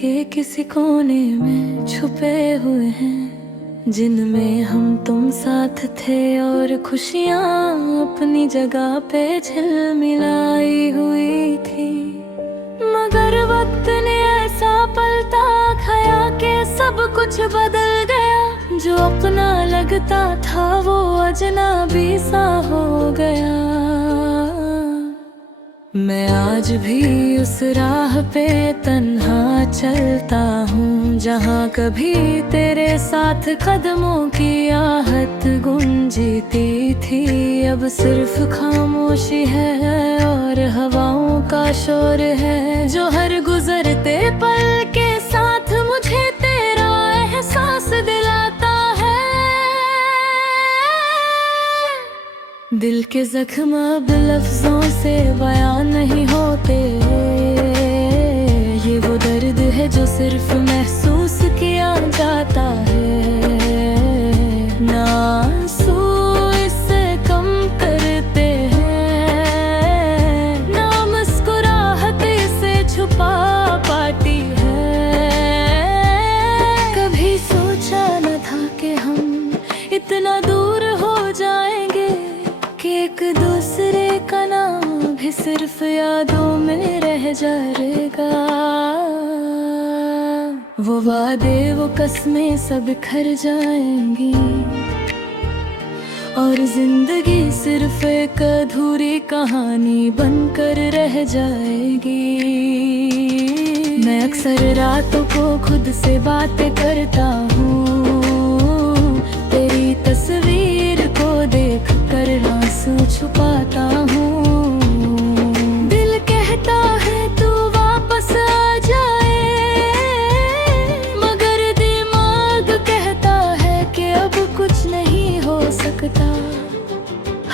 के किसी कोने में छुपे हुए हैं, जिनमें हम तुम साथ थे और खुशियाँ अपनी जगह पे झिलमिलाई हुई थी। मगर वक्त ने ऐसा पलटा खाया कि सब कुछ बदल गया। जो अपना लगता था वो अजनबी सा हो गया। मैं आज भी उस राह पे तन्हा चलता हूँ, जहाँ कभी तेरे साथ कदमों की आहट गूंजती थी। अब सिर्फ खामोशी है और हवाओं का शोर है, जो हर गुजरते पल के साथ मुझे तेरा एहसास दिलाता है। दिल के जख्म अब लफ्जों से बयां नहीं होते, ये वो दर्द है जो सिर्फ महसूस किया जाता है। ना आंसू इससे कम करते हैं, ना मुस्कुराहट इसे छुपा पाती है। कभी सोचा न था कि हम इतना दूर हो जाएंगे, कि एक दूसरे का नाम भी सिर्फ यादों में रह जाएगा। वो वादे वो कस्में सब बिखर जाएंगी, और जिंदगी सिर्फ एक अधूरी कहानी बनकर रह जाएगी। मैं अक्सर रातों को खुद से बातें करता हूँ, तेरी तस्वीर को देख कर आंसू छुपाता हूँ। दिल कहता है तू वापस आ जाए, मगर दिमाग कहता है कि अब कुछ नहीं हो सकता।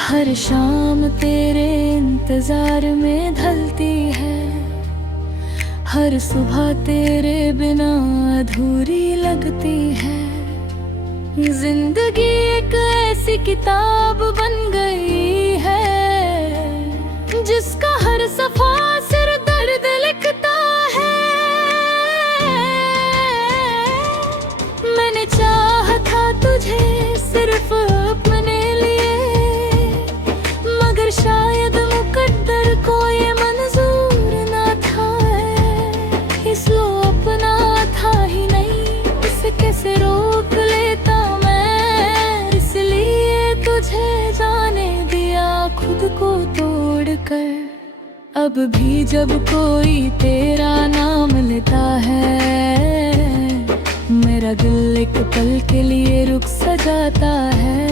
हर शाम तेरे इंतजार में ढलती है, हर सुबह तेरे बिना अधूरी लगती है। जिंदगी एक ऐसी किताब बन गई है, जिसका हर सफा सिर दर्द लिखता है। मैंने चाहा था तुझे सिर्फ अपने लिए, मगर शायद मुकद्दर को ये मंजूर ना था। इसलो अपना था ही नहीं, इसे कैसे रोक लेता मैं। इसलिए तुझे जाने दिया खुद को तोड़कर। अब भी जब कोई तेरा नाम लेता है, मेरा दिल एक पल के लिए रुक सा जाता है।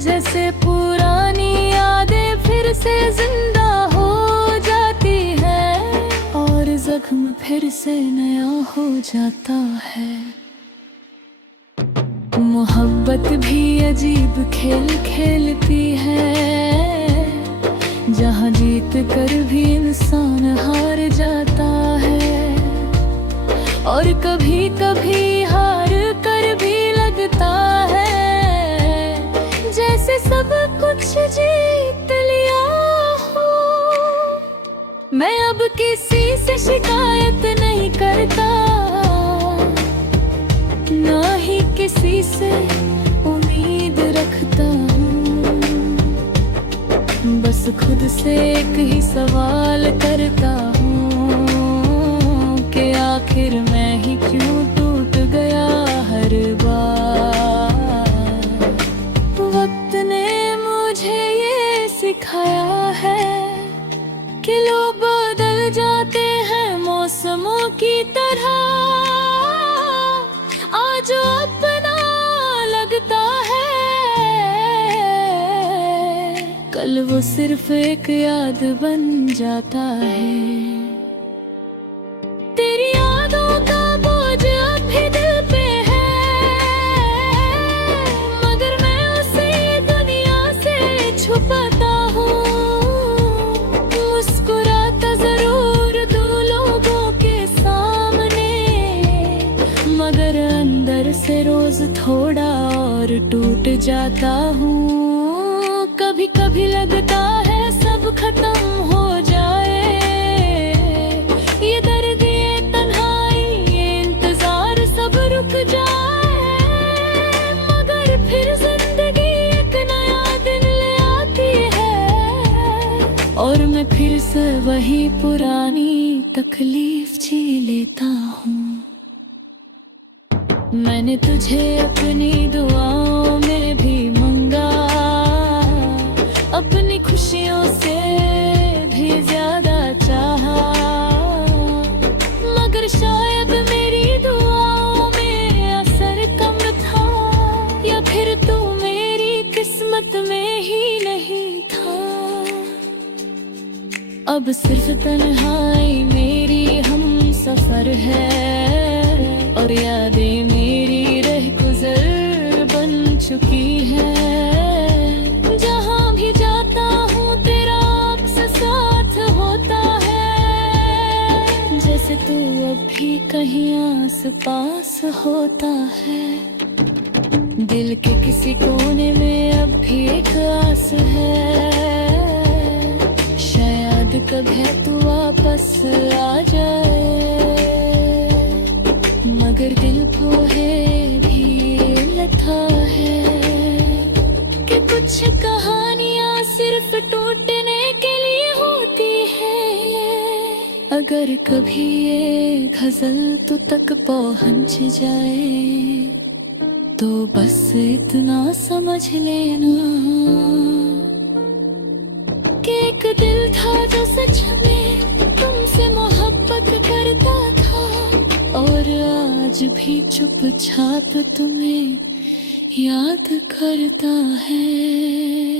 जैसे पुरानी यादें फिर से जिंदा हो जाती है, और जख्म फिर से नया हो जाता है। मोहब्बत भी अजीब खेल खेलती है, जहाँ जीत कर भी इंसान हार जाता है। और कभी कभी हार कर भी लगता है, जैसे सब कुछ जीत लिया हो। मैं अब किसी से शिकायत नहीं करता, ना ही किसी से उम्मीद रखता हूँ। बस खुद से एक ही सवाल करता हूँ, कि आखिर मैं ही क्यों टूट गया हर बार। वक्त ने मुझे ये सिखाया है कि लोग बदल जाते हैं मौसमों की तरह। आज अपना लगता है, कल वो सिर्फ एक याद बन जाता है। तेरी यादों का बोझ अब भी दिल पे है, मगर मैं उसे दुनिया से छुपाता हूँ। मुस्कुराता जरूर दो लोगों के सामने, मगर अंदर से रोज थोड़ा और टूट जाता हूँ। कभी कभी लगता है सब खत्म हो जाए, ये दर्द ये तन्हाई फिर से वही पुरानी तकलीफ जी लेता हूँ। मैंने तुझे अपनी दुआओं में भी मंगा, अपनी खुशियों से भी ज्यादा चाहा, मगर शायद मेरी दुआओं में असर कम था, या फिर तू मेरी किस्मत में ही नहीं था। अब सिर्फ तन्हाई मेरी हम सफर है, और यादें मेरी रह गुजर बन चुकी है। जहाँ भी जाता हूँ तेरा अक्स साथ होता है, जैसे तू अब भी कहीं आस पास होता है। दिल के किसी कोने में अब भी एक आस है, शायद कभी तू वापस आ जाए, मगर दिल को है भी लथा है कि कुछ कहानियां सिर्फ टूटने के लिए होती है। अगर कभी ये गजल तू तक पहुंच जाए, तो बस इतना समझ लेना कि एक दिल था जो सच में तुमसे मोहब्बत करता था, और आज भी चुपचाप तुम्हें याद करता है।